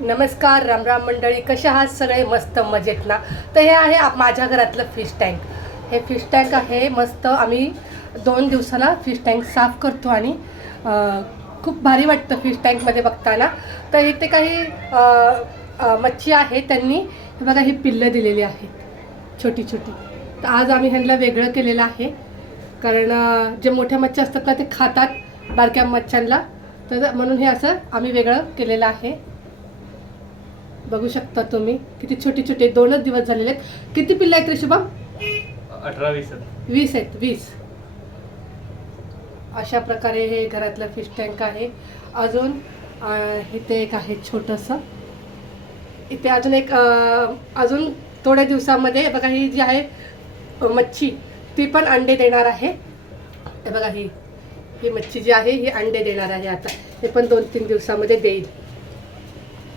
नमस्कार, राम राम मंडळी. कशा आहात सगळे? मस्त मजेत ना? तर हे आहे माझ्या घरातलं फिश टँक. हे फिश टँक आहे मस्त. आम्ही 2 दिवसाला फिश टँक साफ करतो आणि खूप भारी वाटतं फिश टँकमध्ये बघताना. तर इथे काही मच्छी आहे, त्यांनी हे बघा ही पिल्लं दिलेली आहेत छोटी छोटी. तर आज आम्ही ह्यांना वेगळं केलेलं आहे, कारण जे मोठ्या मच्छी असतात ना ते खातात बारक्या मच्छ्यांना, तर म्हणून हे असं आम्ही वेगळं केलेलं आहे. बघू शकता तुम्ही किती छोटे छोटे. 2च दिवस झालेले आहेत. किती पिल्लं आहेत रे शुभम? 18-20 20 आहेत. 20. अशा प्रकारे हे घरातलं फिश टँक आहे. अजून इथे एक आहे छोटंसं. इथे अजून एक अजून थोड्या दिवसामध्ये बघा ही जी आहे मच्छी ती पण अंडे देणार आहे. हे बघा ही मच्छी जी आहे ही अंडे देणार आहे आता. हे पण 2-3 दिवसामध्ये देईल.